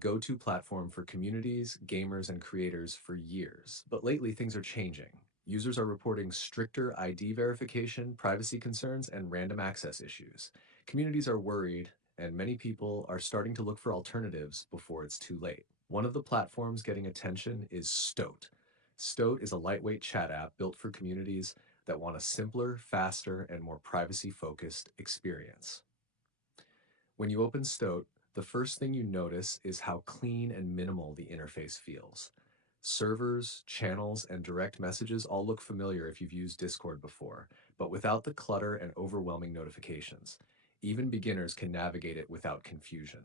go-to platform for communities, gamers, and creators for years. But lately, things are changing. Users are reporting stricter ID verification, privacy concerns, and random access issues. Communities are worried, and many people are starting to look for alternatives before it's too late. One of the platforms getting attention is Stoat. Stoat is a lightweight chat app built for communities that want a simpler, faster, and more privacy-focused experience. When you open Stoat, the first thing you notice is how clean and minimal the interface feels. Servers, channels, and direct messages all look familiar if you've used Discord before, but without the clutter and overwhelming notifications. Even beginners can navigate it without confusion.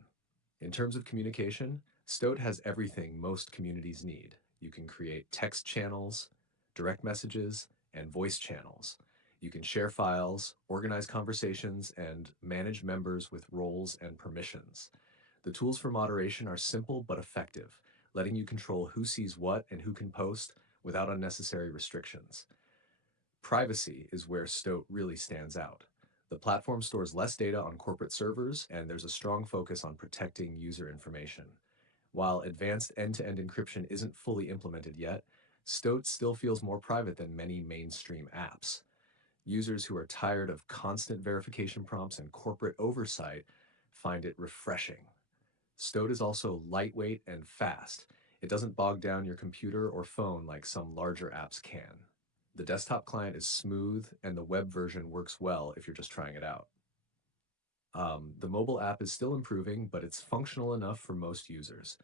In terms of communication, Stoat has everything most communities need. You can create text channels, direct messages, and voice channels. You can share files, organize conversations, and manage members with roles and permissions. The tools for moderation are simple but effective, letting you control who sees what and who can post without unnecessary restrictions. Privacy is where Stoat really stands out. The platform stores less data on corporate servers, and there's a strong focus on protecting user information. While advanced end-to-end encryption isn't fully implemented yet, Stoat still feels more private than many mainstream apps. Users who are tired of constant verification prompts and corporate oversight find it refreshing. Stoat is also lightweight and fast. It doesn't bog down your computer or phone like some larger apps can. The desktop client is smooth, and the web version works well if you're just trying it out. The mobile app is still improving, but it's functional enough for most users.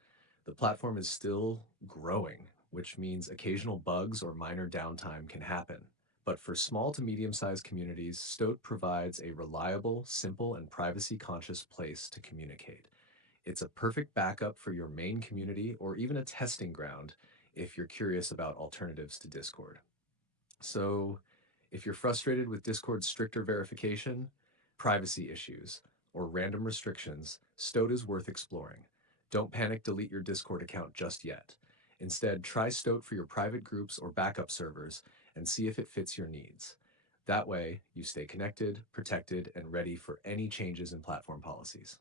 The platform is still growing, which means occasional bugs or minor downtime can happen. But for small to medium-sized communities, Stoat provides a reliable, simple, and privacy-conscious place to communicate. It's a perfect backup for your main community or even a testing ground if you're curious about alternatives to Discord. So, if you're frustrated with Discord's stricter verification, privacy issues, or random restrictions, Stoat is worth exploring. Don't panic delete your Discord account just yet. Instead, try Stoat for your private groups or backup servers and see if it fits your needs. That way, you stay connected, protected, and ready for any changes in platform policies.